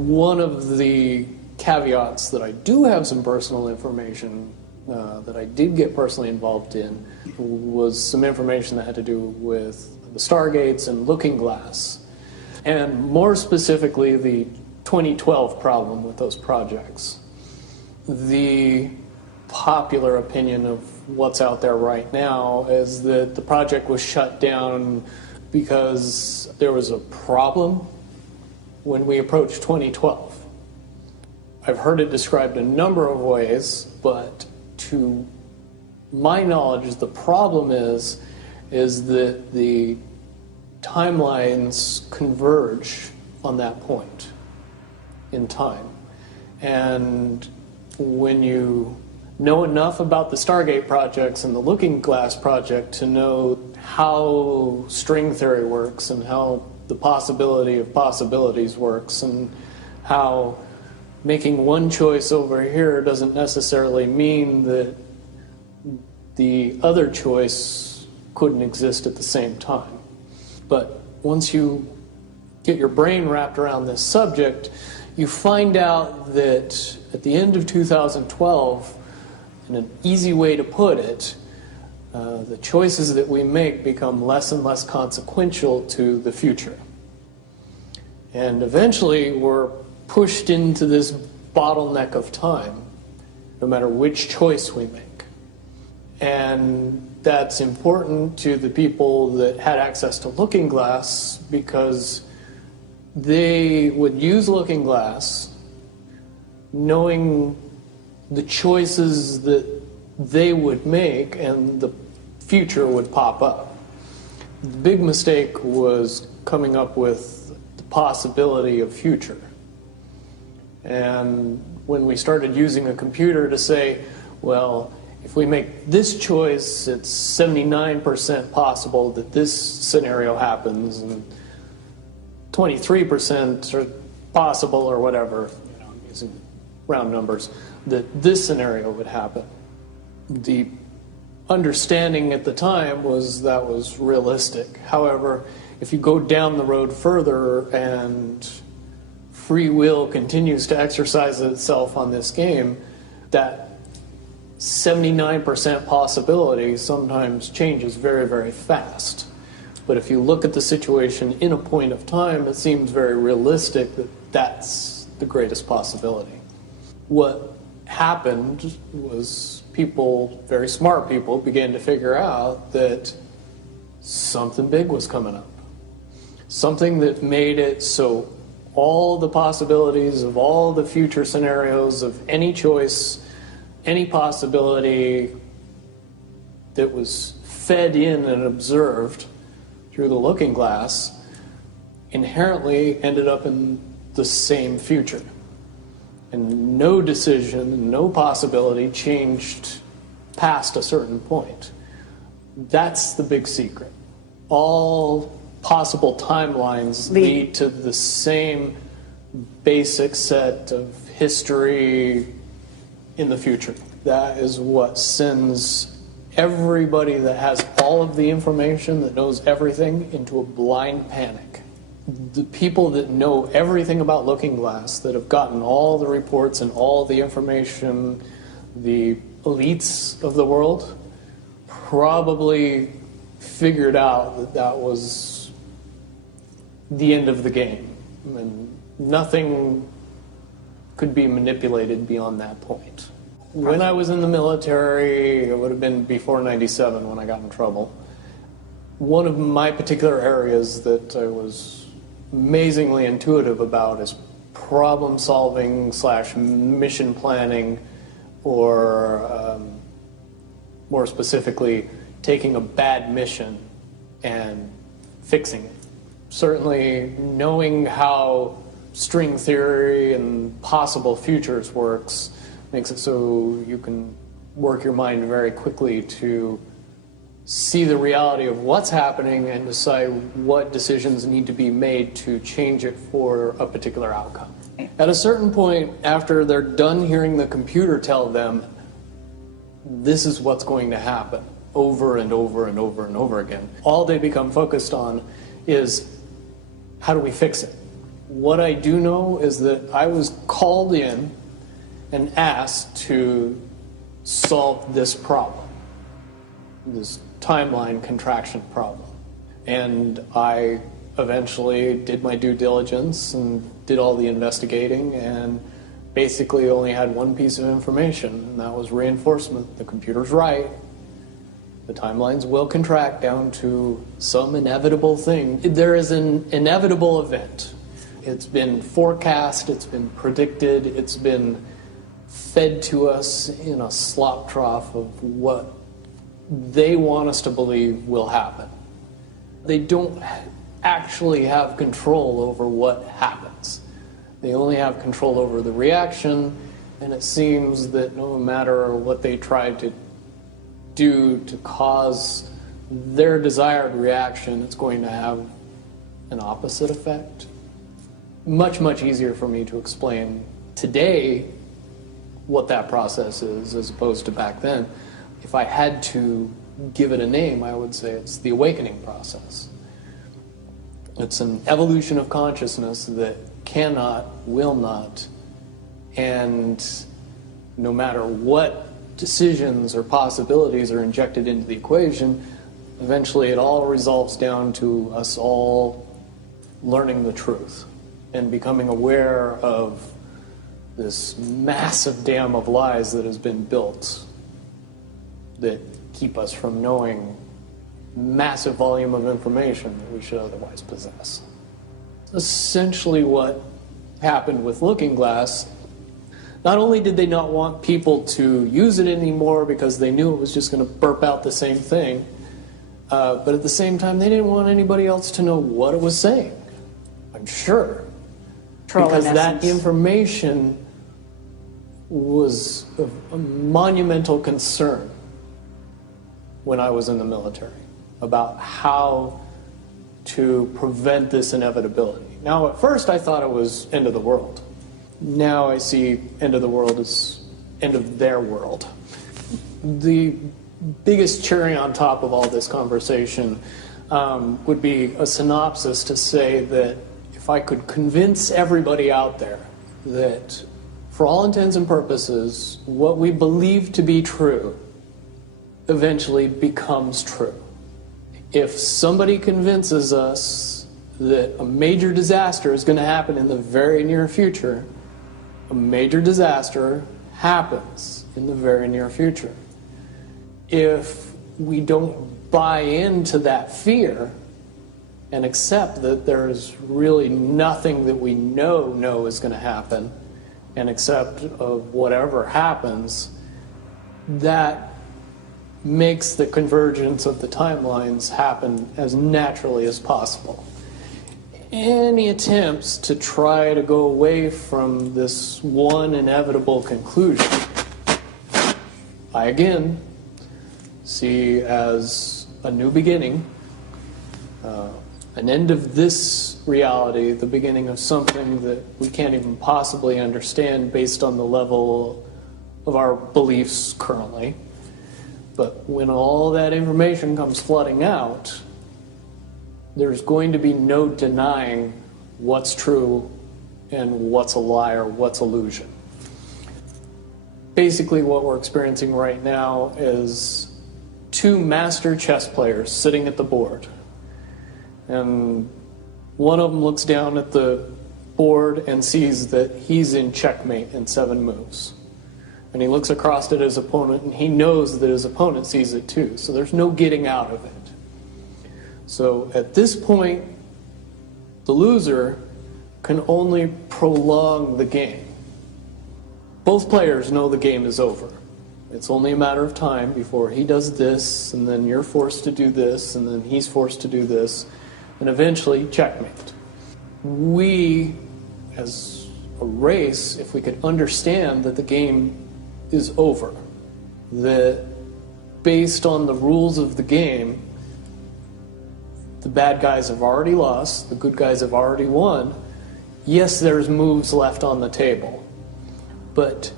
One of the caveats that I do have some personal information that I did get personally involved in was some information that had to do with the Stargates and Looking Glass, and more specifically the 2012 problem with those projects. The popular opinion of what's out there right now is that the project was shut down because there was a problem when we approached 2012. I've heard it described a number of ways, but to my knowledge, the problem is that the timelines converge on that point in time. And when you know enough about the Stargate projects and the Looking Glass project to know how string theory works and how the possibility of possibilities works and how making one choice over here doesn't necessarily mean that the other choice couldn't exist at the same time. But once you get your brain wrapped around this subject, you find out that at the end of 2012, in an easy way to put it, the choices that we make become less and less consequential to the future. And eventually we're pushed into this bottleneck of time, no matter which choice we make. And that's important to the people that had access to Looking Glass because they would use Looking Glass knowing the choices that they would make and the future would pop up. The big mistake was coming up with the possibility of future. And when we started using a computer to say, well, if we make this choice, it's 79% possible that this scenario happens, and 23% are possible, or whatever, I'm using round numbers, that this scenario would happen. The understanding at the time was that was realistic. However, if you go down the road further and free will continues to exercise itself on this game, that 79% possibility sometimes changes very, very fast. But if you look at the situation in a point of time, it seems very realistic that that's the greatest possibility. What happened was people, very smart people, began to figure out that something big was coming up. Something that made it so all the possibilities of all the future scenarios of any choice, any possibility that was fed in and observed through the Looking Glass inherently ended up in the same future. And no decision, no possibility changed past a certain point. That's the big secret. All possible timelines lead to the same basic set of history in the future. That is what sends everybody that has all of the information, that knows everything, into a blind panic. The people that know everything about Looking Glass, that have gotten all the reports and all the information, the elites of the world, probably figured out that that was the end of the game. And nothing could be manipulated beyond that point. When I was in the military, it would have been before '97 when I got in trouble. One of my particular areas that I was amazingly intuitive about is problem solving / mission planning, or more specifically, taking a bad mission and fixing it. Certainly knowing how string theory and possible futures works makes it so you can work your mind very quickly to see the reality of what's happening and decide what decisions need to be made to change it for a particular outcome. At a certain point, after they're done hearing the computer tell them this is what's going to happen over and over and over and over again, all they become focused on is how do we fix it? What I do know is that I was called in and asked to solve this problem, this timeline contraction problem. And I eventually did my due diligence and did all the investigating and basically only had one piece of information, and that was reinforcement. The computer's right. The timelines will contract down to some inevitable thing. There is an inevitable event. It's been forecast, it's been predicted, it's been fed to us in a slop trough of what they want us to believe will happen. They don't actually have control over what happens. They only have control over the reaction, and it seems that no matter what they try to do to cause their desired reaction, it's going to have an opposite effect. Much, much easier for me to explain today what that process is as opposed to back then. If I had to give it a name, I would say it's the awakening process. It's an evolution of consciousness that cannot, will not, and no matter what decisions or possibilities are injected into the equation, eventually it all resolves down to us all learning the truth and becoming aware of this massive dam of lies that has been built that keep us from knowing massive volume of information that we should otherwise possess. Essentially what happened with Looking Glass, not only did they not want people to use it anymore because they knew it was just going to burp out the same thing, but at the same time they didn't want anybody else to know what it was saying, I'm sure. Because that information was of a monumental concern when I was in the military about how to prevent this inevitability. Now, at first I thought it was end of the world. Now I see end of the world as end of their world. The biggest cherry on top of all this conversation would be a synopsis to say that if I could convince everybody out there that for all intents and purposes, what we believe to be true eventually becomes true. If somebody convinces us that a major disaster is going to happen in the very near future, a major disaster happens in the very near future. If we don't buy into that fear and accept that there's really nothing that we know is going to happen, and accept of whatever happens, that makes the convergence of the timelines happen as naturally as possible. Any attempts to try to go away from this one inevitable conclusion, I again see as a new beginning, an end of this reality, the beginning of something that we can't even possibly understand based on the level of our beliefs currently. But when all that information comes flooding out, there's going to be no denying what's true and what's a lie or what's illusion. Basically what we're experiencing right now is two master chess players sitting at the board. And one of them looks down at the board and sees that he's in checkmate in 7 moves. And he looks across at his opponent and he knows that his opponent sees it too. So there's no getting out of it. So at this point, the loser can only prolong the game. Both players know the game is over. It's only a matter of time before he does this, and then you're forced to do this, and then he's forced to do this, and eventually checkmate. We, as a race, if we could understand that the game is over, that based on the rules of the game, the bad guys have already lost, the good guys have already won. Yes, there's moves left on the table, but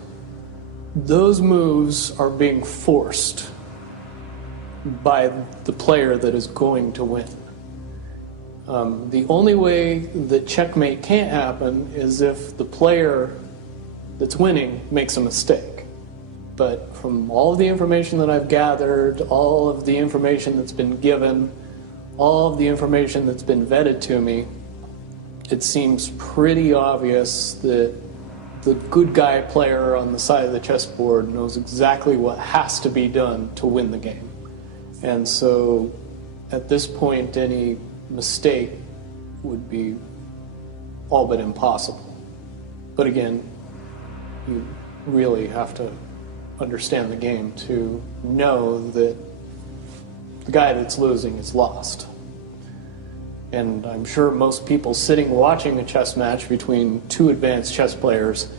those moves are being forced by the player that is going to win. The only way that checkmate can't happen is if the player that's winning makes a mistake. But from all of the information that I've gathered, all of the information that's been given, all of the information that's been vetted to me, it seems pretty obvious that the good guy player on the side of the chessboard knows exactly what has to be done to win the game. And so at this point, any mistake would be all but impossible. But again, you really have to understand the game to know that the guy that's losing is lost. And I'm sure most people sitting watching a chess match between two advanced chess players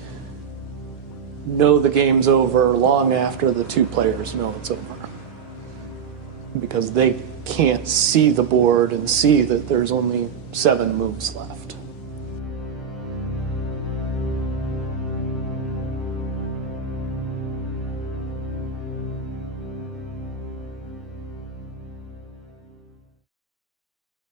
know the game's over long after the two players know it's over. Because they can't see the board and see that there's only 7 moves left.